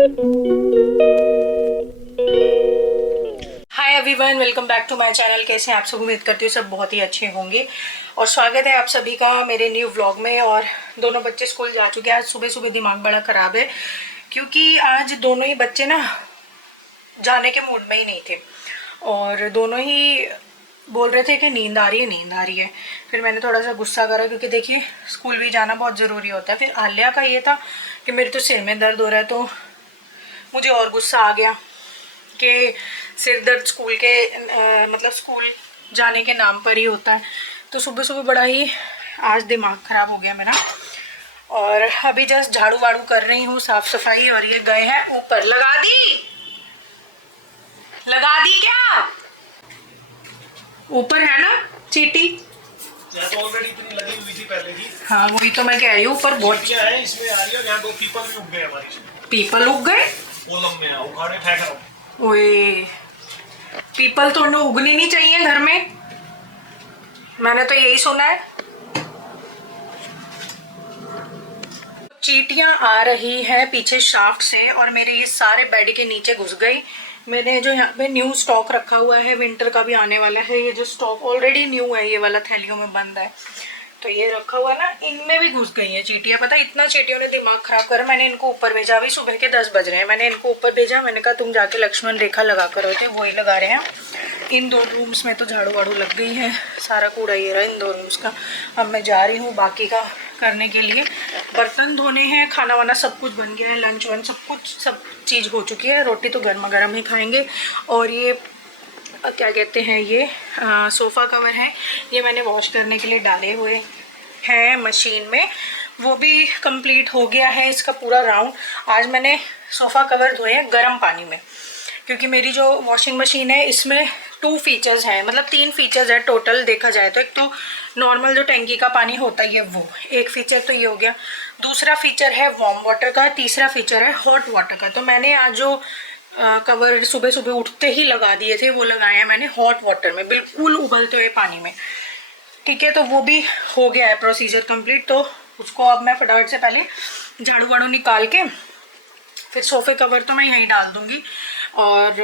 Hi everyone, welcome back to my channel. कैसे हैं आप सब? उम्मीद करती हूँ सब बहुत ही अच्छे होंगे और स्वागत है आप सभी का मेरे न्यू व्लॉग में। और दोनों बच्चे स्कूल जा चुके हैं। आज सुबह सुबह दिमाग बड़ा ख़राब है क्योंकि आज दोनों ही बच्चे ना जाने के मूड में ही नहीं थे और दोनों ही बोल रहे थे कि नींद आ रही है, नींद आ रही है। फिर मैंने थोड़ा सा गुस्सा करा क्योंकि देखिए स्कूल भी जाना बहुत ज़रूरी होता है। फिर आलिया का ये था कि मेरे तो सिर में दर्द हो रहा है, तो मुझे और गुस्सा आ गया कि सिर दर्द स्कूल के मतलब स्कूल जाने के नाम पर ही होता है। तो सुबह सुबह बड़ा ही आज दिमाग ख़राब हो गया मेरा। और अभी जस्ट झाड़ू वाड़ू कर रही हूँ, साफ़ सफाई। और ये गए हैं ऊपर। लगा दी क्या? ऊपर है ना चीटी? तो ऑलरेडी इतनी लगी हुई थी पहले की। हाँ वही तो मैं कह रही हूँ, ऊपर बहुत क्या है इसमें आ रही है। यहाँ 2 पीपल भी उग गए हमारे। पीपल उग गए? वो लंबे हैं, उखाड़े फेंक रहा हूँ। ओए, पीपल तो उगनी नहीं चाहिए घर में, मैंने तो यही सुना है। चींटियां आ रही है पीछे शाफ्ट से और मेरे ये सारे बेड के नीचे घुस गई। मैंने जो यहाँ पे न्यू स्टॉक रखा हुआ है, विंटर का भी आने वाला है, ये जो स्टॉक ऑलरेडी न्यू है, ये वाला थैलियों में बंद है, तो ये रखा हुआ ना, इनमें भी घुस गई है चींटियां। पता इतना चींटियों ने दिमाग खराब कर। मैंने इनको ऊपर भेजा, अभी सुबह के 10 बज रहे हैं, मैंने इनको ऊपर भेजा। मैंने कहा तुम जाके लक्ष्मण रेखा लगा कर होते, वही लगा रहे हैं। इन 2 रूम्स में तो झाड़ू वाड़ू लग गई है, सारा कूड़ा ये रहा इन 2 रूम्स का। अब मैं जा रही हूँ बाकी का करने के लिए। बर्तन धोने हैं, खाना वाना सब कुछ बन गया है, लंच वन सब चीज़ हो चुकी है। रोटी तो गर्मा गर्म ही खाएंगे। और ये क्या कहते हैं, ये सोफ़ा कवर है, ये मैंने वॉश करने के लिए डाले हुए हैं मशीन में। वो भी कंप्लीट हो गया है इसका पूरा राउंड। आज मैंने सोफ़ा कवर धोए हैं गर्म पानी में क्योंकि मेरी जो वॉशिंग मशीन है इसमें 2 फीचर्स हैं, मतलब 3 फीचर्स है टोटल देखा जाए तो। एक तो नॉर्मल जो टैंकी का पानी होता है ये, वो एक फीचर तो ये हो गया। दूसरा फीचर है वार्म वाटर का, तीसरा फीचर है हॉट वाटर का। तो मैंने आज जो कवर सुबह सुबह उठते ही लगा दिए थे वो लगाए हैं मैंने हॉट वाटर में, बिल्कुल उबलते हुए पानी में। ठीक है, तो वो भी हो गया है प्रोसीजर कंप्लीट। तो उसको अब मैं फटाफट से पहले झाड़ू वाड़ू निकाल के फिर सोफ़े कवर तो मैं यहीं डाल दूँगी। और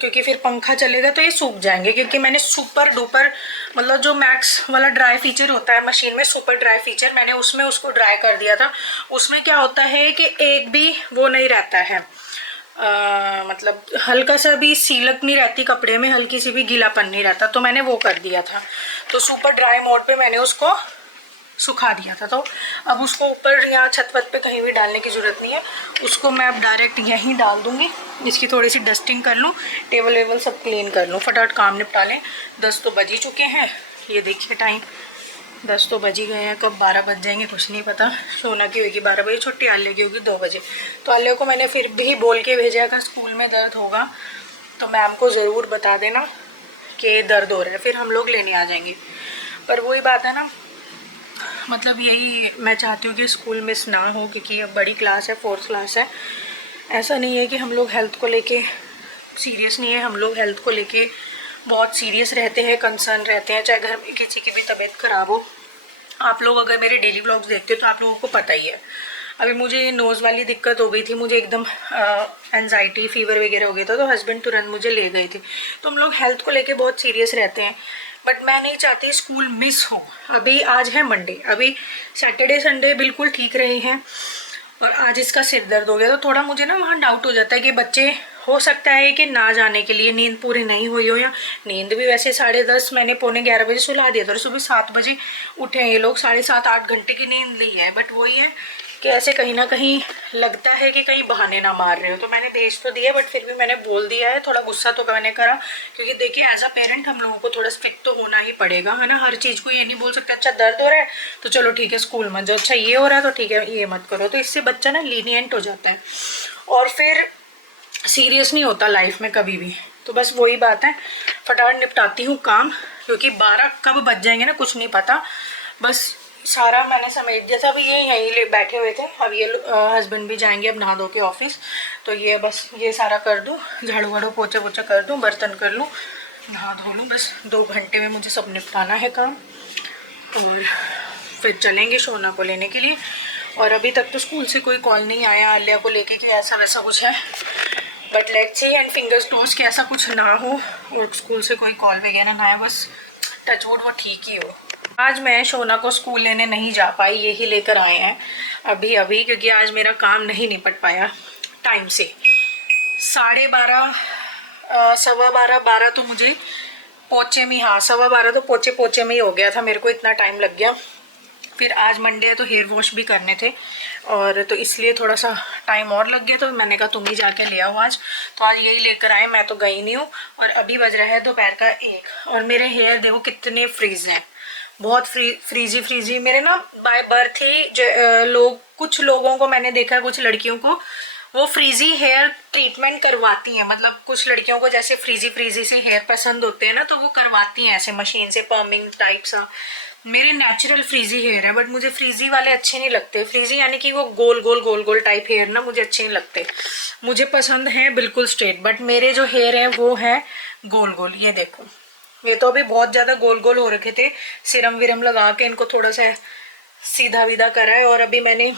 क्योंकि फिर पंखा चलेगा तो ये सूख जाएंगे, क्योंकि मैंने सुपर डुपर मतलब जो मैक्स वाला ड्राई फीचर होता है मशीन में, सुपर ड्राई फीचर, मैंने उसमें उसको ड्राई कर दिया था। उसमें क्या होता है कि एक भी वो नहीं रहता है, मतलब हल्का सा भी सीलक नहीं रहती कपड़े में, हल्की सी भी गीलापन नहीं रहता, तो मैंने वो कर दिया था। तो सुपर ड्राई मोड पे मैंने उसको सुखा दिया था। तो अब उसको ऊपर या छत वत पे कहीं भी डालने की ज़रूरत नहीं है, उसको मैं अब डायरेक्ट यहीं डाल दूँगी। इसकी थोड़ी सी डस्टिंग कर लूँ, टेबल वेबल सब क्लीन कर लूँ, फटाफट काम निपटा लें। 10 तो बज ही चुके हैं, ये देखिए टाइम 10 तो बज ही गए हैं। कब 12 बज जाएंगे कुछ नहीं पता। सोना की होगी 12 बजे छुट्टी, आलिया की होगी 2 बजे। तो आलिया को मैंने फिर भी बोल के भेजा था स्कूल में दर्द होगा तो मैम को ज़रूर बता देना कि दर्द हो रहा है, फिर हम लोग लेने आ जाएंगे। पर वही बात है ना, मतलब यही मैं चाहती हूँ कि स्कूल मिस ना हो, क्योंकि अब बड़ी क्लास है, 4th क्लास है। ऐसा नहीं है कि हम लोग हेल्थ को लेके सीरियस नहीं है, हम लोग हेल्थ को लेके बहुत सीरियस रहते हैं, कंसर्न रहते हैं, चाहे घर में किसी की भी तबीयत ख़राब हो। आप लोग अगर मेरे डेली व्लॉग्स देखते हो तो आप लोगों को पता ही है। अभी मुझे ये नोज़ वाली दिक्कत हो गई थी, मुझे एकदम एंजाइटी फीवर वगैरह हो गया था, तो हस्बैंड तुरंत मुझे ले गए थे। तो हम लोग हेल्थ को लेके बहुत सीरियस रहते हैं, बट मैं नहीं चाहती स्कूल मिस हो। अभी आज है मंडे, अभी सैटरडे संडे बिल्कुल ठीक रहे हैं और आज इसका सिर दर्द हो गया। तो थोड़ा मुझे ना वहाँ डाउट हो जाता है कि बच्चे हो सकता है कि ना जाने के लिए नींद पूरी नहीं हुई हो, या नींद भी वैसे 10:30 मैंने 11:45 बजे सुला दिया था और सुबह 7 बजे उठे हैं ये लोग। 7.5-8 घंटे की नींद ली है, बट वही है कि ऐसे कहीं ना कहीं लगता है कि कहीं बहाने ना मार रहे हो। तो मैंने भेज तो दिया, बट फिर भी मैंने बोल दिया है। थोड़ा गुस्सा तो मैंने करा, क्योंकि देखिए एज अ पेरेंट हम लोगों को थोड़ा स्ट्रिक्ट तो होना ही पड़ेगा, है ना। हर चीज़ को ये नहीं बोल सकते अच्छा दर्द हो रहा है तो चलो ठीक है स्कूल मत जाओ, अच्छा ये हो रहा है तो ठीक है ये मत करो। तो इससे बच्चा ना लीनियंट हो जाता है और फिर सीरियस नहीं होता लाइफ में कभी भी। तो बस वही बात है, फटाफट निपटाती हूँ काम, क्योंकि 12 कब बज जाएंगे ना कुछ नहीं पता। बस सारा मैंने समेट दिया था, अभी ये यहीं बैठे हुए थे। अब ये हस्बैंड भी जाएंगे अब नहा धो के ऑफिस, तो ये बस ये सारा कर दूँ, झाड़ू वाड़ू पोछा पोछा कर दूँ, बर्तन कर लूँ, नहा धो लूँ। बस 2 घंटे में मुझे सब निपटाना है काम और फिर चलेंगे सोना को लेने के लिए। और अभी तक तो स्कूल से कोई कॉल नहीं आया आलिया को लेके कि ऐसा वैसा कुछ है, but let's see and fingers cross कि ऐसा कुछ ना हो और स्कूल से कोई कॉल वगैरह ना आए, बस टचवुड वो ठीक ही हो। आज मैं शोना को स्कूल लेने नहीं जा पाई, यही लेकर आए हैं अभी क्योंकि आज मेरा काम नहीं निपट पाया टाइम से। 12:30 12:15 तो मुझे पोचे में, हाँ 12:15 तो पोचे में ही हो गया था, मेरे को इतना टाइम लग गया। फिर आज मंडे है तो हेयर वॉश भी करने थे और तो इसलिए थोड़ा सा टाइम और लग गया, तो मैंने कहा तुम ही जाके ले आओ आज, तो आज यही लेकर आए, मैं तो गई नहीं हूँ। और अभी बज रहा है दोपहर का 1 और मेरे हेयर देखो कितने फ्रीज हैं, बहुत फ्रीजी मेरे ना बाय बर्थ ही कुछ लोगों को मैंने देखा, कुछ लड़कियों को वो फ्रीजी हेयर ट्रीटमेंट करवाती हैं, मतलब कुछ लड़कियों को जैसे फ्रीजी से हेयर पसंद होते हैं ना, तो वो करवाती हैं ऐसे मशीन से पर्मिंग टाइप सा। मेरे नेचुरल फ्रीजी हेयर है, बट मुझे फ्रीजी वाले अच्छे नहीं लगते। फ्रीजी यानी कि वो गोल टाइप हेयर ना मुझे अच्छे नहीं लगते, मुझे पसंद है बिल्कुल स्ट्रेट। बट मेरे जो हेयर है वो है गोल, ये देखो, ये तो अभी बहुत ज़्यादा गोल हो रखे थे, सिरम विरम लगा के इनको थोड़ा सा सीधा विधा करा है। और अभी मैंने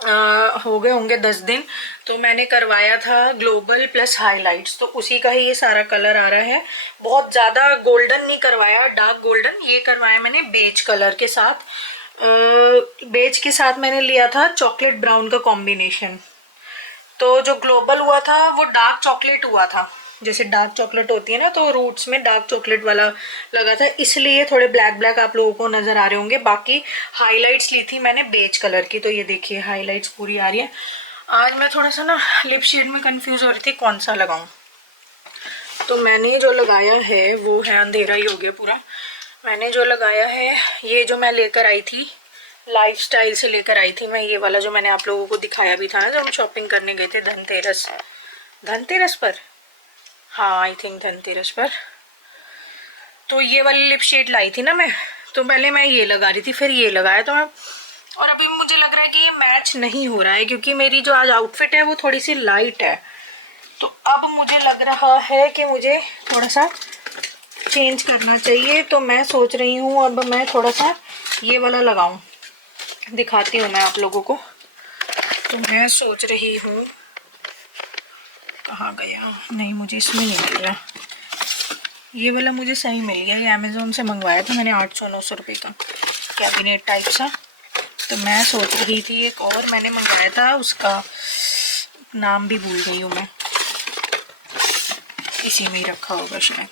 हो गए होंगे 10 दिन, तो मैंने करवाया था ग्लोबल प्लस हाइलाइट्स, तो उसी का ही ये सारा कलर आ रहा है। बहुत ज़्यादा गोल्डन नहीं करवाया, डार्क गोल्डन ये करवाया मैंने बेज कलर के साथ। बेज के साथ मैंने लिया था चॉकलेट ब्राउन का कॉम्बिनेशन। तो जो ग्लोबल हुआ था वो डार्क चॉकलेट हुआ था, जैसे डार्क चॉकलेट होती है ना, तो रूट्स में डार्क चॉकलेट वाला लगा था, इसलिए थोड़े ब्लैक आप लोगों को नज़र आ रहे होंगे। बाकी हाइलाइट्स ली थी मैंने बेज कलर की, तो ये देखिए हाइलाइट्स पूरी आ रही है। आज मैं थोड़ा सा ना लिप शेड में कंफ्यूज हो रही थी कौन सा लगाऊं, तो मैंने जो लगाया है वो है, अंधेरा ही हो गया पूरा। मैंने जो लगाया है ये जो मैं लेकर आई थी लाइफस्टाइल से लेकर आई थी मैं, ये वाला जो मैंने आप लोगों को दिखाया भी था ना जब हम शॉपिंग करने गए थे धनतेरस पर, हाँ आई थिंक धनतेरस पर। तो ये वाली लिप शेड लाई थी ना मैं, तो पहले मैं ये लगा रही थी, फिर ये लगाया तो मैं, और अभी मुझे लग रहा है कि ये मैच नहीं हो रहा है क्योंकि मेरी जो आज आउटफिट है वो थोड़ी सी लाइट है। तो अब मुझे लग रहा है कि मुझे थोड़ा सा चेंज करना चाहिए, तो मैं सोच रही हूँ अब मैं थोड़ा सा ये वाला लगाऊं, दिखाती हूँ मैं आप लोगों को। तो मैं सोच रही हूँ, कहाँ गया, नहीं मुझे इसमें नहीं मिल रहा, ये वाला मुझे सही मिल गया, ये अमेज़ोन से मंगवाया था मैंने 800-900 रुपये का कैबिनेट टाइप सा। तो मैं सोच रही थी एक और मैंने मंगवाया था, उसका नाम भी भूल गई हूँ मैं, इसी में ही रखा होगा शायद,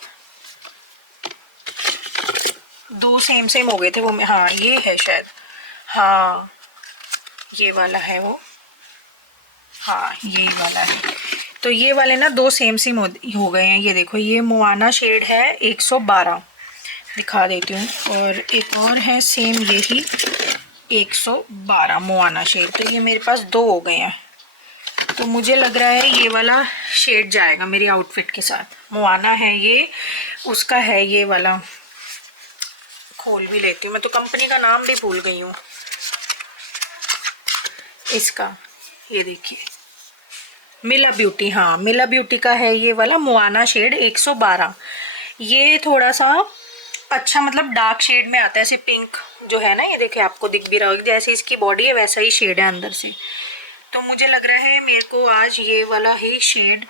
2 सेम हो गए थे वो में, हाँ ये है शायद, हाँ ये वाला है वो, हाँ ये वाला है। तो ये वाले ना 2 सेम हो गए हैं, ये देखो ये मोआना शेड है 112, दिखा देती हूँ, और एक और है सेम यही 112 मोआना शेड, तो ये मेरे पास 2 हो गए हैं। तो मुझे लग रहा है ये वाला शेड जाएगा मेरी आउटफिट के साथ। मोआना है ये, उसका है ये वाला, खोल भी लेती हूँ, मैं तो कंपनी का नाम भी भूल गई हूँ इसका, ये देखिए मिला ब्यूटी, हाँ मिला ब्यूटी का है ये वाला मोआना शेड 112। ये थोड़ा सा अच्छा मतलब डार्क शेड में आता है, ऐसे पिंक जो है ना, ये देखिए आपको दिख भी रहा होगा, जैसे इसकी बॉडी है वैसा ही शेड है अंदर से। तो मुझे लग रहा है मेरे को आज ये वाला ही शेड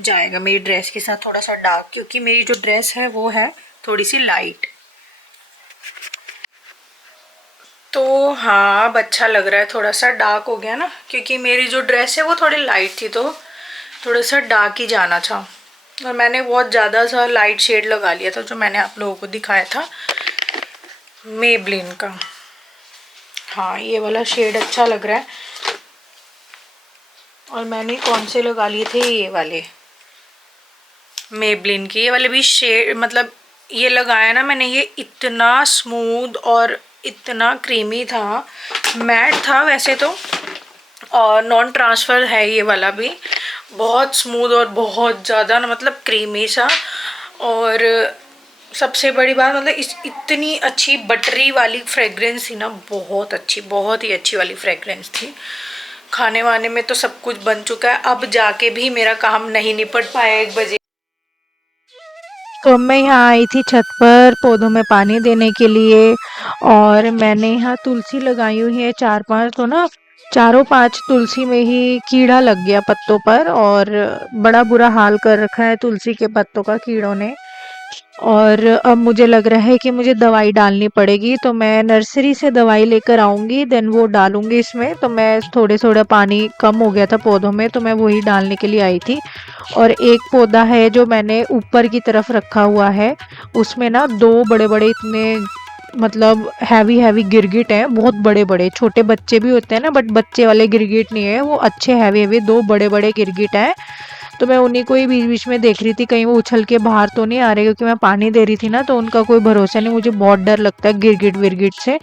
जाएगा मेरी ड्रेस के साथ, थोड़ा सा डार्क, क्योंकि मेरी जो ड्रेस है वो है थोड़ी सी लाइट। तो हाँ अब अच्छा लग रहा है, थोड़ा सा डार्क हो गया ना, क्योंकि मेरी जो ड्रेस है वो थोड़ी लाइट थी, तो थोड़ा सा डार्क ही जाना था। और मैंने बहुत ज़्यादा सा लाइट शेड लगा लिया था जो मैंने आप लोगों को दिखाया था मेबलिन का। हाँ ये वाला शेड अच्छा लग रहा है। और मैंने कौन से लगा लिए थे, ये वाले मेबलिन के, ये वाले भी शेड, मतलब ये लगाया ना मैंने, ये इतना स्मूथ और इतना क्रीमी था, मैट था वैसे तो, और नॉन ट्रांसफ़र है ये वाला भी, बहुत स्मूथ और बहुत ज़्यादा ना मतलब क्रीमी सा। और सबसे बड़ी बात मतलब इस इतनी अच्छी बटरी वाली फ्रेगरेंस थी ना, बहुत अच्छी, बहुत ही अच्छी वाली फ्रेगरेंस थी। खाने वाने में तो सब कुछ बन चुका है, अब जाके भी मेरा काम नहीं निपट पाया 1 बजे। तो अब मैं यहाँ आई थी छत पर पौधों में पानी देने के लिए, और मैंने यहाँ तुलसी लगाई हुई है 4-5, तो ना चारों 5 तुलसी में ही कीड़ा लग गया पत्तों पर, और बड़ा बुरा हाल कर रखा है तुलसी के पत्तों का कीड़ों ने। और अब मुझे लग रहा है कि मुझे दवाई डालनी पड़ेगी, तो मैं नर्सरी से दवाई लेकर आऊंगी, देन वो डालूंगी इसमें। तो मैं थोड़े थोड़ा पानी कम हो गया था पौधों में, तो मैं वही डालने के लिए आई थी। और एक पौधा है जो मैंने ऊपर की तरफ रखा हुआ है, उसमें ना 2 बड़े बड़े इतने मतलब हैवी हैवी गिरगिट हैं, बहुत बड़े बड़े। छोटे बच्चे भी होते हैं ना, बट बच्चे वाले गिरगिट नहीं है वो, अच्छे हैवी हैवी 2 बड़े बड़े गिरगिट हैं। तो मैं उन्हीं को ही बीच बीच में देख रही थी कहीं वो उछल के बाहर तो नहीं आ रहे, क्योंकि मैं पानी दे रही थी ना, तो उनका कोई भरोसा नहीं, मुझे बहुत डर लगता है गिरगिट विरगिट से।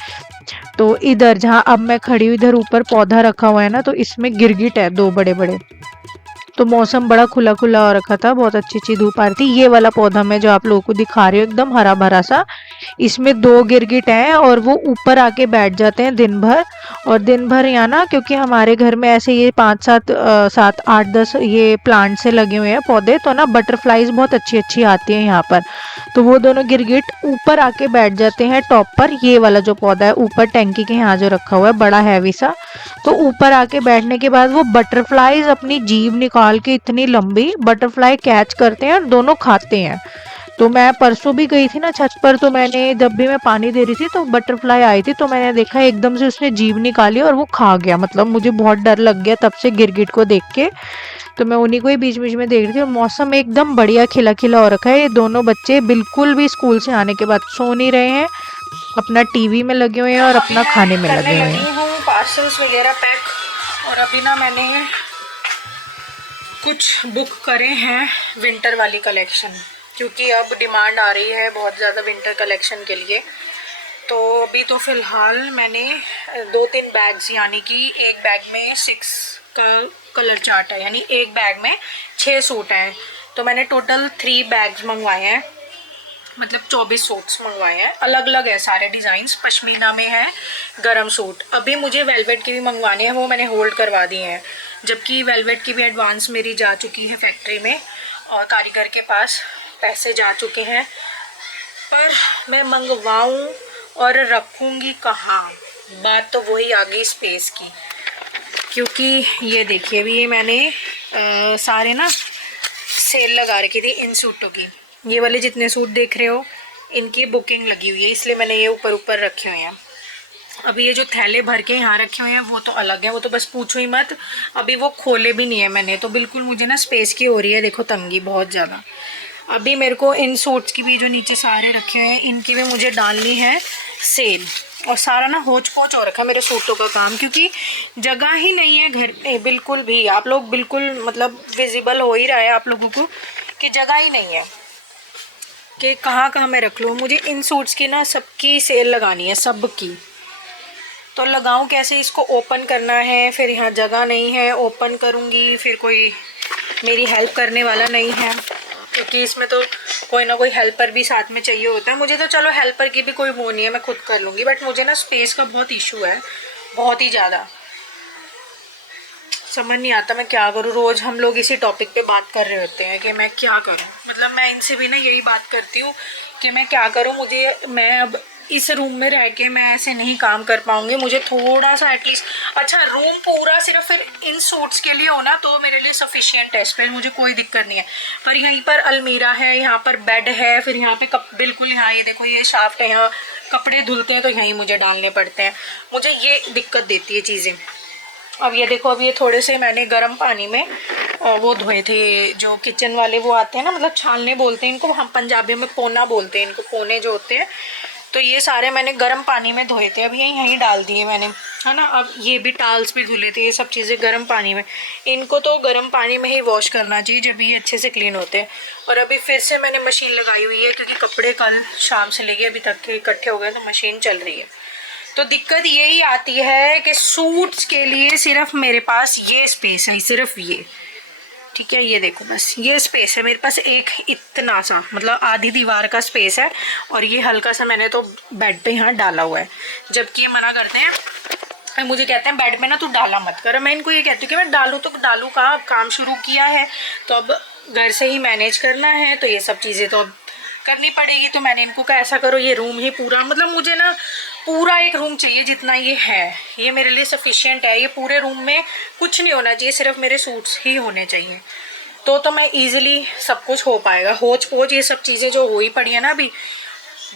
तो इधर जहाँ अब मैं खड़ी हूँ, इधर ऊपर पौधा रखा हुआ है ना, तो इसमें गिरगिट है 2 बड़े बड़े। तो मौसम बड़ा खुला खुला हो रखा था, बहुत अच्छी अच्छी धूप आ रही थी। ये वाला पौधा मैं जो आप लोगों को दिखा रही हूँ एकदम हरा भरा सा, इसमें 2 गिरगिट हैं, और वो ऊपर आके बैठ जाते हैं दिन भर। और दिन भर यहाँ ना, क्योंकि हमारे घर में ऐसे ये 5-7 7 8 10 ये प्लांट से लगे हुए हैं पौधे, तो ना बटरफ्लाईज बहुत अच्छी अच्छी आती हैं यहाँ पर। तो वो दोनों गिरगिट ऊपर आके बैठ जाते हैं टॉप पर। ये वाला जो पौधा है ऊपर टैंकी के यहाँ जो रखा हुआ है बड़ा हैवी सा, तो ऊपर आके बैठने के बाद वो बटरफ्लाईज अपनी जीभ निकाल के इतनी लंबी बटरफ्लाई कैच करते हैं और दोनों खाते हैं। तो मैं परसों भी गई थी ना छत पर, तो मैंने जब भी मैं पानी दे रही थी तो बटरफ्लाई आई थी, तो मैंने देखा एकदम से उसने जीभ निकाली और वो खा गया। मतलब मुझे बहुत डर लग गया तब से गिरगिट को देख के। तो मैं उन्हीं को ही बीच बीच में देख रही थी, और मौसम एकदम बढ़िया खिला खिला हो रखा है। ये दोनों बच्चे बिल्कुल भी स्कूल से आने के बाद सो नहीं रहे हैं, अपना टीवी में लगे हुए हैं और अपना खाने में लगे हुए हैं। हूँ पार्सल्स वगैरह पैक, और अभी ना मैंने कुछ बुक करे हैं विंटर वाली कलेक्शन, क्योंकि अब डिमांड आ रही है बहुत ज़्यादा विंटर कलेक्शन के लिए। तो अभी तो फ़िलहाल मैंने 2-3 बैग्स, यानी कि एक बैग में 6 का कलर चार्ट है, यानी एक बैग में 6 सूट हैं। तो मैंने टोटल 3 बैग्स मंगवाए हैं, मतलब 24 सूट्स मंगवाए हैं। अलग अलग है सारे डिज़ाइंस, पश्मीना में है गरम सूट। अभी मुझे वेलवेट के भी मंगवाने हैं, वो मैंने होल्ड करवा दिए हैं, जबकि वेलवेट की भी एडवांस मेरी जा चुकी है फैक्ट्री में और कारीगर के पास पैसे जा चुके हैं। पर मैं मंगवाऊं और रखूंगी कहाँ, बात तो वही आ गई स्पेस की। क्योंकि ये देखिए अभी ये मैंने सारे ना सेल लगा रखी थी इन सूटों की। ये वाले जितने सूट देख रहे हो इनकी बुकिंग लगी हुई है, इसलिए मैंने ये ऊपर ऊपर रखे हुए हैं। अभी ये जो थैले भर के यहाँ रखे हुए हैं वो तो अलग है, वो तो बस पूछो ही मत। अभी वो खोले भी नहीं है मैंने, तो बिल्कुल मुझे ना स्पेस की हो रही है, देखो तंगी बहुत ज़्यादा। अभी मेरे को इन सूट्स की भी जो नीचे सारे रखे हुए हैं इनकी भी मुझे डालनी है सेल, और सारा ना होच पोच हो रखा है मेरे सूटों का काम, क्योंकि जगह ही नहीं है घर में बिल्कुल भी। आप लोग बिल्कुल मतलब विजिबल हो ही रहा है आप लोगों को कि जगह ही नहीं है कि कहाँ कहाँ मैं रख लूँ। मुझे इन सूट्स की ना सबकी सेल लगानी है, सबकी। तो लगाऊं कैसे, इसको ओपन करना है, फिर यहाँ जगह नहीं है, ओपन करूँगी फिर कोई मेरी हेल्प करने वाला नहीं है, क्योंकि इसमें तो कोई ना कोई हेल्पर भी साथ में चाहिए होता है। मुझे तो चलो हेल्पर की भी कोई वो नहीं है, मैं खुद कर लूँगी, बट मुझे ना स्पेस का बहुत इशू है, बहुत ही ज़्यादा। समझ नहीं आता मैं क्या करूँ। रोज़ हम लोग इसी टॉपिक पे बात कर रहे होते हैं कि मैं क्या करूँ। मतलब मैं इनसे भी ना यही बात करती हूँ कि मैं क्या करूँ। मैं अब इस रूम में रह के मैं ऐसे नहीं काम कर पाऊँगी, मुझे थोड़ा सा एटलीस्ट अच्छा रूम पूरा सिर्फ फिर इन सूट्स के लिए होना तो मेरे लिए सफिशिएंट है, स्पेस मुझे कोई दिक्कत नहीं है। पर यहीं पर अलमीरा है, यहाँ पर बेड है, फिर यहाँ पे बिल्कुल यहाँ ये देखो ये शाफ्ट है, यहाँ कपड़े धुलते हैं तो यहीं मुझे डालने पड़ते हैं। मुझे ये दिक्कत देती है चीज़ें। अब ये देखो, अब ये थोड़े से मैंने गर्म पानी में वो धोए थे, जो किचन वाले वो आते हैं ना, मतलब छालने बोलते हैं इनको, हम पंजाबी में पोना बोलते हैं इनको, पोने जो होते हैं। तो ये सारे मैंने गर्म पानी में धोए थे, अब ये यहीं डाल दिए मैंने, है ना। अब ये भी टाल्स भी धुले थे, ये सब चीज़ें गर्म पानी में। इनको तो गर्म पानी में ही वॉश करना चाहिए जब ये अच्छे से क्लीन होते हैं। और अभी फिर से मैंने मशीन लगाई हुई है, क्योंकि कपड़े कल शाम से लेके अभी तक के इकट्ठे हो गए, तो मशीन चल रही है। तो दिक्कत यही आती है कि सूट्स के लिए सिर्फ मेरे पास ये स्पेस है, सिर्फ ये, ठीक है। ये देखो बस ये स्पेस है मेरे पास, एक इतना सा मतलब आधी दीवार का स्पेस है, और ये हल्का सा मैंने तो बेड पे यहाँ डाला हुआ है। जबकि ये मना करते हैं, मुझे कहते हैं बेड पे ना तू डाला मत कर। मैं इनको ये कहती हूँ कि मैं डालूँ तो डालूँ कहाँ, अब काम शुरू किया है तो अब घर से ही मैनेज करना है, तो ये सब चीज़ें तो अब करनी पड़ेगी। तो मैंने इनको कहा ऐसा करो ये रूम ही पूरा, मतलब मुझे ना पूरा एक रूम चाहिए जितना ये है, ये मेरे लिए सफिशिएंट है। ये पूरे रूम में कुछ नहीं होना चाहिए, सिर्फ मेरे सूट्स ही होने चाहिए। तो मैं इजीली सब कुछ हो पाएगा। होच पोच ये सब चीज़ें जो हो ही पड़ी है ना अभी,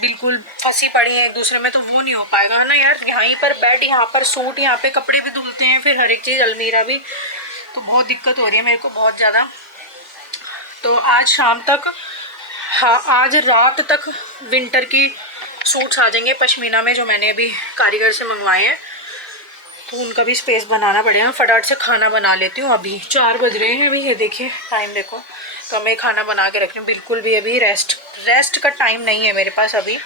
बिल्कुल फंसी पड़ी हैं एक दूसरे में, तो वो नहीं हो पाएगा है ना यार। यहाँ पर बेड, यहाँ पर सूट, यहाँ पे कपड़े भी धुलते हैं, फिर हर एक चीज़, अलमीरा भी, तो बहुत दिक्कत हो रही है मेरे को बहुत ज़्यादा। तो आज शाम तक, हाँ आज रात तक विंटर की सूट्स आ जाएंगे पश्मीना में, जो मैंने अभी कारीगर से मंगवाए हैं। तो उनका भी स्पेस बनाना पड़ेगा। फटाफट से खाना बना लेती हूँ। अभी 4 बज रहे हैं, अभी ये देखिए टाइम देखो, तो मैं खाना बना के रख रही हूँ। बिल्कुल भी अभी रेस्ट का टाइम नहीं है मेरे पास अभी।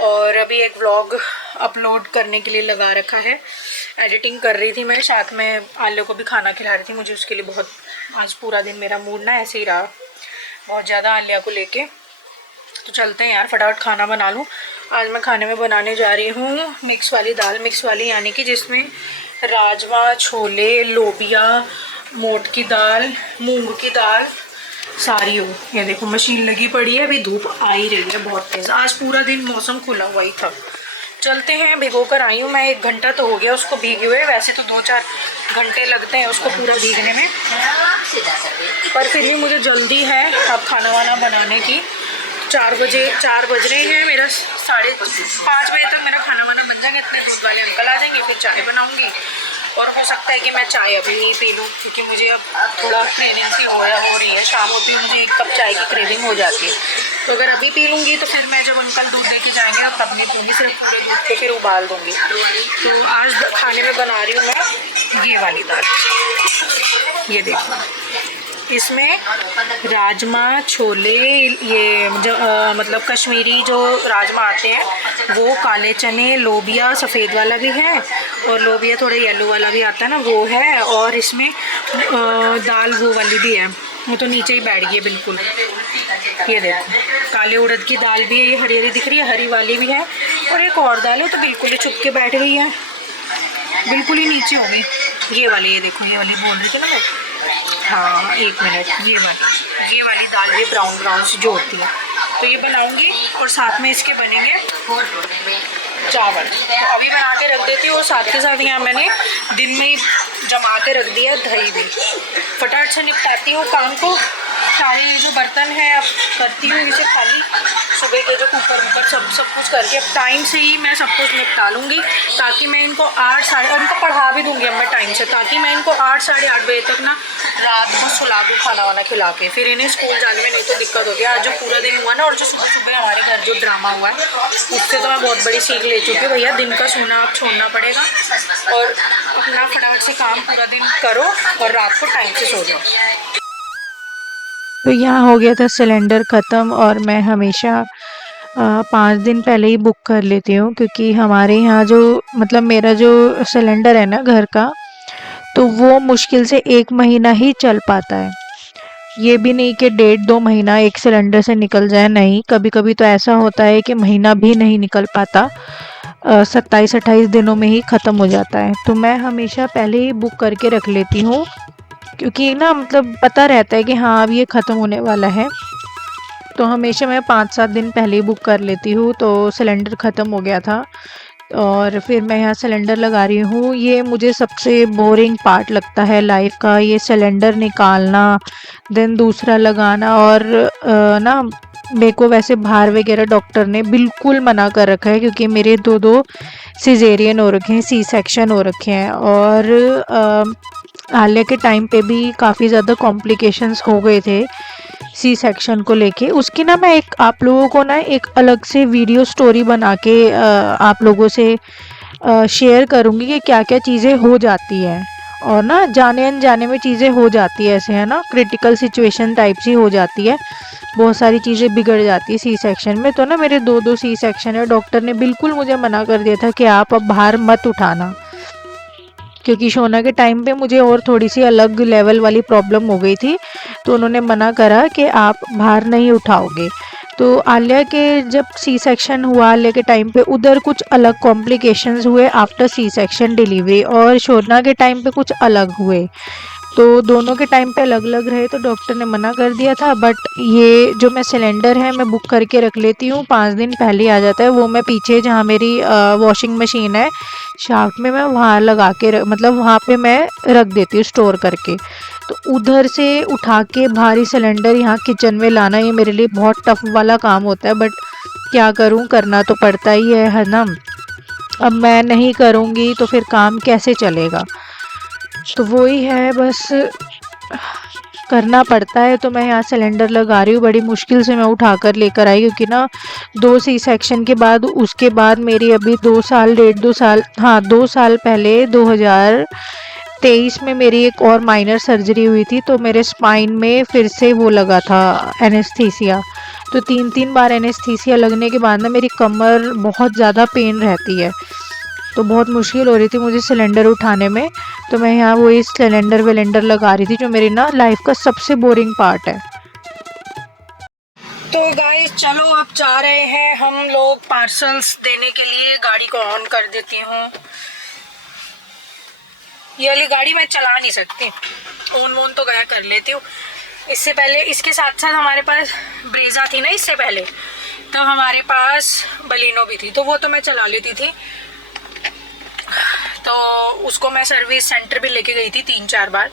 और अभी एक व्लॉग अपलोड करने के लिए लगा रखा है, एडिटिंग कर रही थी मैं, साथ में आलू को भी खाना खिला रही थी। मुझे उसके लिए बहुत, आज पूरा दिन मेरा मूड ना ऐसे ही रहा, बहुत ज़्यादा आलिया को लेके। तो चलते हैं यार, फटाफट खाना बना लूँ। आज मैं खाने में बनाने जा रही हूँ मिक्स वाली दाल, मिक्स वाली यानी कि जिसमें राजमा, छोले, लोबिया, मोट की दाल, मूंग की दाल सारी हो। ये देखो मशीन लगी पड़ी है, अभी धूप आ ही रही है बहुत तेज़। आज पूरा दिन मौसम खुला हुआ ही था। चलते हैं, भिगो कर आई हूँ मैं, 1 घंटा तो हो गया उसको भीगे हुए। वैसे तो 2-4 घंटे लगते हैं उसको पूरा भीगने में, पर फिर भी मुझे जल्दी है अब खाना वाना बनाने की। 4 बज रहे हैं, मेरा 5:30 बजे तक मेरा खाना वाना बन जाएगा। इतने दूध वाले अंकल आ जाएंगे, फिर चाय बनाऊंगी। और हो सकता है कि मैं चाय अभी नहीं पी लूँ, क्योंकि मुझे अब थोड़ा क्रेविंग सी हो रही है। शाम होती है मुझे 1 कप चाय की क्रेविंग हो जाती है। तो अगर अभी पी लूँगी तो फिर मैं जब अंकल दूध दे के जाएंगे तब नहीं पीऊँगी, सिर्फ पूरे दूध को फिर उबाल दूँगी। तो आज खाने में बना रही हूँ मैं ये वाली दाल। ये देखो, इसमें राजमा, छोले, ये जो मतलब कश्मीरी जो राजमा आते हैं वो, काले चने, लोबिया सफ़ेद वाला भी है, और लोबिया थोड़ा येलो वाला भी आता है ना वो है, और इसमें दाल वो वाली भी है, वो तो नीचे ही बैठ गई है बिल्कुल। ये देखो काले उड़द की दाल भी है, ये हरी हरी दिख रही है, हरी वाली भी है, और एक और दाल है तो बिल्कुल ही छुप के बैठ गई है, बिल्कुल ही नीचे हो गई। ये वाली, ये देखो ये वाली बोल रही थी ना मैं, हाँ 1 मिनट, ये वाली दाल भी ब्राउन सी जो होती है, तो ये बनाऊंगी। और साथ में इसके बनेंगे चावल, अभी बना के रख देती हूँ। और साथ के साथ यहाँ मैंने दिन में ही जमा के रख दिया दही भी। फटाफट से निपटाती हूँ काम को, सारे ये जो बर्तन हैं अब करती हूँ इसे खाली, सुबह के जो कुकर सब कुछ करके अब टाइम से ही मैं सब कुछ निपटा लूँगी, ताकि मैं इनको 8 और इनको पढ़ा भी दूँगी अब मैं टाइम से, ताकि मैं इनको 8 साढ़े 8 बजे तक ना रात को सुला दूँ खाना वाना खिला के, फिर इन्हें स्कूल जाने में नहीं तो दिक्कत हो गया। आज जो पूरा दिन हुआ ना, और जो सुबह हमारे घर जो ड्रामा हुआ है, उससे तो मैं बहुत बड़ी सीख ले चुकी हूँ। भैया दिन का सोना आप छोड़ना पड़ेगा, और अपना फटाफट से काम पूरा दिन करो और रात को टाइम से सो जाओ। तो यहाँ हो गया था सिलेंडर ख़त्म, और मैं हमेशा 5 दिन पहले ही बुक कर लेती हूँ, क्योंकि हमारे यहाँ जो मतलब मेरा जो सिलेंडर है ना घर का, तो वो मुश्किल से 1 महीना ही चल पाता है। ये भी नहीं कि 1.5-2 महीना एक सिलेंडर से निकल जाए, नहीं, कभी कभी तो ऐसा होता है कि महीना भी नहीं निकल पाता, 27-28 दिनों में ही ख़त्म हो जाता है। तो मैं हमेशा पहले ही बुक करके रख लेती हूँ, क्योंकि ना मतलब पता रहता है कि हाँ अब ये ख़त्म होने वाला है। तो हमेशा मैं 5-7 दिन पहले ही बुक कर लेती हूँ। तो सिलेंडर ख़त्म हो गया था, और फिर मैं यहाँ सिलेंडर लगा रही हूँ। ये मुझे सबसे बोरिंग पार्ट लगता है लाइफ का, ये सिलेंडर निकालना, देन दूसरा लगाना। और ना मेरे को वैसे बाहर वगैरह डॉक्टर ने बिल्कुल मना कर रखा है, क्योंकि मेरे 2 सिजेरियन हो रखे हैं, सी सेक्शन हो रखे हैं, और आलिया के टाइम पे भी काफ़ी ज़्यादा कॉम्प्लिकेशंस हो गए थे सी सेक्शन को लेके। उसकी ना मैं एक आप लोगों को ना एक अलग से वीडियो स्टोरी बना के आप लोगों से शेयर करूँगी कि क्या क्या चीज़ें हो जाती हैं, और ना जाने अनजाने में चीज़ें हो जाती है ऐसे, है ना, क्रिटिकल सिचुएशन टाइप सी हो जाती है, बहुत सारी चीज़ें बिगड़ जाती है सी सेक्शन में। तो ना मेरे 2 सी सेक्शन है, डॉक्टर ने बिल्कुल मुझे मना कर दिया था कि आप अब बाहर मत उठाना, क्योंकि शोना के टाइम पे मुझे और थोड़ी सी अलग लेवल वाली प्रॉब्लम हो गई थी, तो उन्होंने मना करा कि आप बाहर नहीं उठाओगे। तो आलिया के जब सी सेक्शन हुआ, आलिया के टाइम पे उधर कुछ अलग कॉम्प्लिकेशंस हुए आफ्टर सी सेक्शन डिलीवरी, और शोना के टाइम पे कुछ अलग हुए। तो दोनों के टाइम पे अलग अलग रहे, तो डॉक्टर ने मना कर दिया था। बट ये जो मैं सिलेंडर है मैं बुक करके रख लेती हूँ, 5 दिन पहले आ जाता है। वो मैं पीछे जहाँ मेरी वॉशिंग मशीन है शाफ्ट में, मैं वहाँ लगा के मतलब वहाँ पे मैं रख देती हूँ स्टोर करके। तो उधर से उठा के भारी सिलेंडर यहाँ किचन में लाना, ये मेरे लिए बहुत टफ वाला काम होता है। बट क्या करूँ, करना तो पड़ता ही है ना। अब मैं नहीं करूँगी तो फिर काम कैसे चलेगा। तो वही है, बस करना पड़ता है। तो मैं यहाँ सिलेंडर लगा रही हूँ, बड़ी मुश्किल से मैं उठा कर लेकर आई, क्योंकि ना 2 सी सेक्शन के बाद, उसके बाद मेरी अभी 2 साल 1.5 2 साल, हाँ 2 साल पहले 2023 में मेरी एक और माइनर सर्जरी हुई थी। तो मेरे स्पाइन में फिर से वो लगा था एनेस्थीसिया। तो 3 बार एनेस्थीसिया लगने के बाद ना मेरी कमर बहुत ज़्यादा पेन रहती है। तो बहुत मुश्किल हो रही थी मुझे सिलेंडर उठाने में। तो मैं यहाँ वही सिलेंडर विलेंडर लगा रही थी, जो मेरी ना लाइफ का सबसे बोरिंग पार्ट है। तो गाइस चलो अब जा रहे हैं हम लोग पार्सल्स देने के लिए। गाड़ी को ऑन कर देती हूँ। ये वाली गाड़ी मैं चला नहीं सकती, ऑन वोन तो गया कर लेती हूँ। इससे पहले, इसके साथ साथ हमारे पास ब्रेजा थी ना, इससे पहले तो हमारे पास बलिनो भी थी, तो वो तो मैं चला लेती थी। तो उसको मैं सर्विस सेंटर भी लेके गई थी 3-4 बार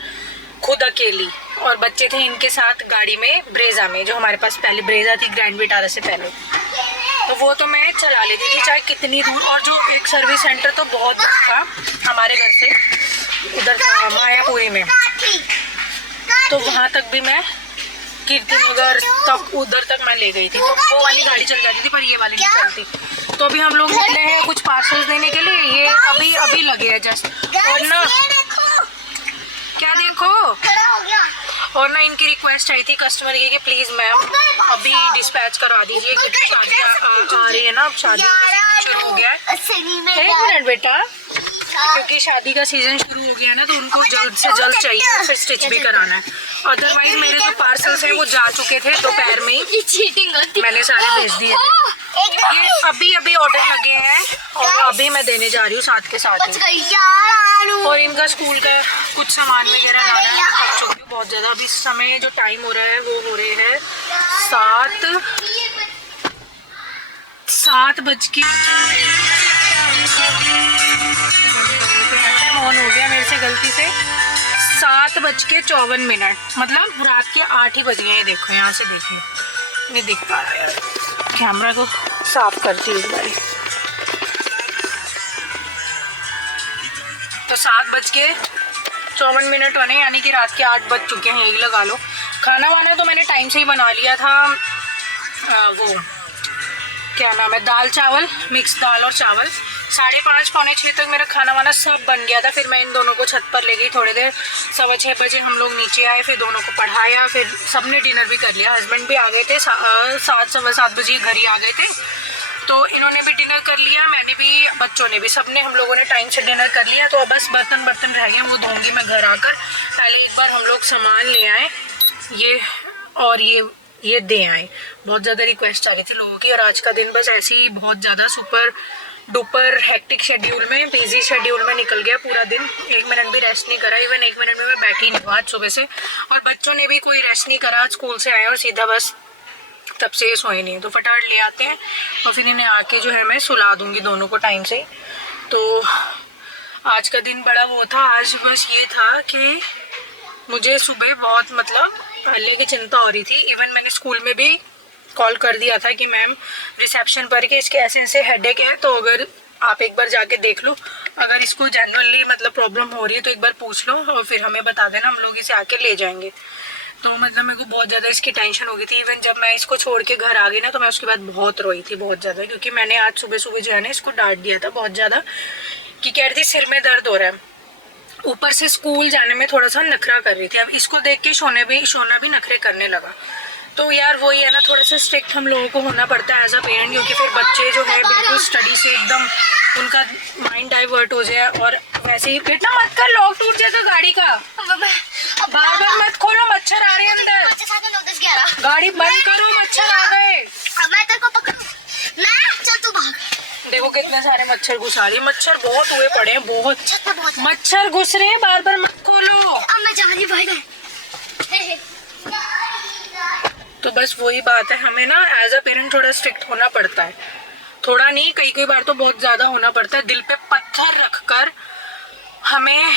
खुद अकेली, और बच्चे थे इनके साथ गाड़ी में, ब्रेजा में, जो हमारे पास पहले ब्रेजा थी ग्रैंड विटारा से पहले। तो वो तो मैं चला लेती थी चाहे कितनी दूर। और जो एक सर्विस सेंटर तो बहुत दूर था हमारे घर से, उधर मायापुरी में, तो वहाँ तक भी मैं कीर्ति नगर तक, उधर तक मैं ले गई थी। तो वो वाली गाड़ी चल जाती थी, पर ये वाली नहीं चलती। तो अभी हम लोग निकले हैं कुछ पार्सल्स देने के लिए। ये अभी लगे हैं जस्ट। और ना क्या देखो, और ना इनकी रिक्वेस्ट आई थी कस्टमर की कि प्लीज़ मैम अभी डिस्पैच करा दीजिए, क्योंकि शादी आ रही है ना, अब शादी शुरू हो गया है। एक मिनट बेटा, क्योंकि शादी का सीजन शुरू हो गया है ना, तो उनको जल्द से जल्द चाहिए, फिर स्टिच भी कराना है। अदरवाइज मेरे जो पार्सल्स हैं वो जा चुके थे दोपहर में ही, मैंने सारे भेज दिए थे। ये अभी ऑर्डर लगे हैं और अभी मैं देने जा रही हूँ साथ के साथ ही। और इनका स्कूल का कुछ सामान वगैरह लाना है बहुत ज़्यादा। अभी समय जो टाइम हो रहा है वो हो रहे हैं 7 बज के ऑन हो गया मेरे से गलती से 7:54, मतलब रात के 8 ही बज गए हैं। देखो यहाँ से देखिए, नहीं दिख पा रहा है, कैमरा को साफ करती हूँ एक बारी। तो 7:54 होने, यानी कि रात के 8 बज चुके हैं, यही लगा लो। खाना वाना तो मैंने टाइम से ही बना लिया था। वो क्या नाम है, दाल चावल, मिक्स दाल और चावल। 5:30 पौने 6 तक मेरा खाना वाना सब बन गया था। फिर मैं इन दोनों को छत पर ले गई थोड़ी देर। 6:15 बजे हम लोग नीचे आए, फिर दोनों को पढ़ाया, फिर सबने डिनर भी कर लिया। हस्बैंड भी आ गए थे, 7-7:15 बजे घर ही आ गए थे। तो इन्होंने भी डिनर कर लिया, मैंने भी, बच्चों ने भी, सबने, हम लोगों ने टाइम से डिनर कर लिया। तो अब बस बर्तन रह गए, वो धोंगी मैं घर आकर। पहले एक बार हम लोग सामान ले आए, ये और ये दे आए। बहुत ज़्यादा रिक्वेस्ट आ रही थी लोगों की, और आज का दिन बस ऐसे ही बहुत ज़्यादा सुपर डुपर हेक्टिक शेड्यूल में, बिजी शेड्यूल में निकल गया पूरा दिन। 1 मिनट भी रेस्ट नहीं करा, इवन 1 मिनट में मैं बैठी नहीं हुआ आज सुबह से। और बच्चों ने भी कोई रेस्ट नहीं करा, स्कूल से आए और सीधा बस तब से ये सोए नहीं। तो फटाफट ले आते हैं और फिर इन्हें आके जो है मैं सुला दूँगी दोनों को टाइम से। तो आज का दिन बड़ा वो था। आज बस ये था कि मुझे सुबह बहुत, मतलब हल्ले की चिंता हो रही थी। इवन मैंने स्कूल में भी कॉल कर दिया था कि मैम रिसेप्शन पर के इसके ऐसे हेडेक है, तो अगर आप एक बार जाके देख लो, अगर इसको जेन्युइनली मतलब प्रॉब्लम हो रही है तो एक बार पूछ लो और फिर हमें बता देना, हम लोग इसे आके ले जाएंगे। तो मतलब मेरे को बहुत ज़्यादा इसकी टेंशन हो गई थी। इवन जब मैं इसको छोड़ के घर आ गई ना, तो मैं उसके बाद बहुत रोई थी, बहुत ज़्यादा, क्योंकि मैंने आज सुबह जो है ना इसको डांट दिया था बहुत ज़्यादा, कि कह रही थी सिर में दर्द हो रहा है। ऊपर से स्कूल जाने में थोड़ा सा नखरा कर रही थी। अब इसको देख के सोना भी नखरे करने लगा। तो यार वही है ना, थोड़ा सा स्ट्रिक्ट हम लोगों को होना पड़ता है एज अ पेरेंट, क्योंकि फिर बच्चे जो है बिल्कुल स्टडी से एकदम उनका माइंड डाइवर्ट हो जाए। और वैसे ही बेटा मत कर, लॉक टूट जाएगा गाड़ी का, बार बार मत खोलो, मच्छर आ रहे हैं अंदर, गाड़ी बंद करो, मच्छर आ गए। चल तू भाग। देखो कितने सारे मच्छर घुस आ रहे हैं, मच्छर बहुत हुए पड़े हैं, बहुत मच्छर घुस रहे हैं, बार बार मत खोलो। अब मैं जा रही तो बस वही बात है, हमें ना एज अ पेरेंट थोड़ा स्ट्रिक्ट होना पड़ता है, थोड़ा नहीं कई बार तो बहुत ज्यादा होना पड़ता है। दिल पे पत्थर रखकर हमें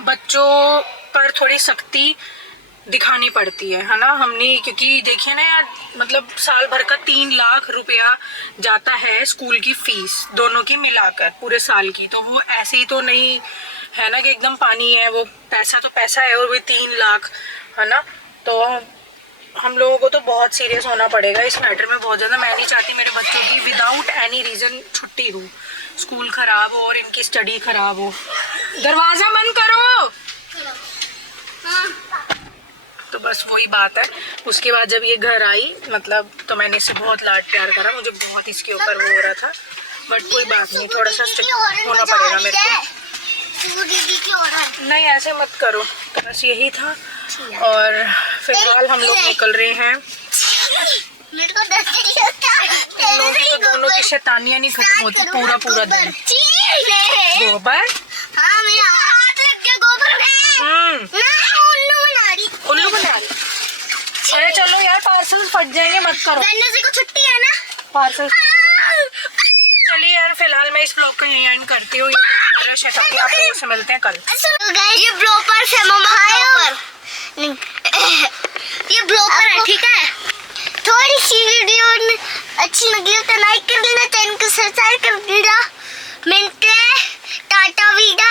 बच्चों पर थोड़ी सख्ती दिखानी पड़ती है ना। हमने क्योंकि देखिए ना यार, मतलब साल भर का 3 लाख रुपया जाता है स्कूल की फीस दोनों की मिलाकर पूरे साल की, तो वो ऐसे ही तो नहीं है ना कि एकदम पानी है, वो पैसा तो पैसा है और वो 3 लाख है ना। तो हम लोगों को तो बहुत सीरियस होना पड़ेगा इस मैटर में बहुत ज़्यादा। मैं नहीं चाहती मेरे बच्चों की विदाउट एनी रीज़न छुट्टी हो, स्कूल ख़राब हो और इनकी स्टडी ख़राब हो। दरवाज़ा बंद करो। तो बस वही बात है। उसके बाद जब ये घर आई मतलब तो मैंने इसे बहुत लाड प्यार करा, मुझे बहुत इसके ऊपर वो हो रहा था, बट कोई बात नहीं, थोड़ा सा स्ट्रिक्ट होना पड़ेगा मेरे को। नहीं ऐसे मत करो। तो बस यही था और फिलहाल हम लोग निकल रहे हैं। दोनों की शैतानियां नहीं खत्म होती पूरा दिन। गोबर उल्लू बना रही। अरे चलो यार पार्सल फट जाएंगे, मत करो। को छुट्टी है ना पार्सल। चलिए यार फिलहाल मैं इस ब्लॉग को यहीं एंड करती हूँ। शैतानी आप लोगों से मिलते हैं कल। ये ब्लॉपर है मम्मा, ये ब्लॉपर है ठीक है। थोड़ी सी वीडियो अच्छी लगी हो तो लाइक कर लेना, चैनल को सब्सक्राइब कर देना। मिलते हैं, टाटा वीडा।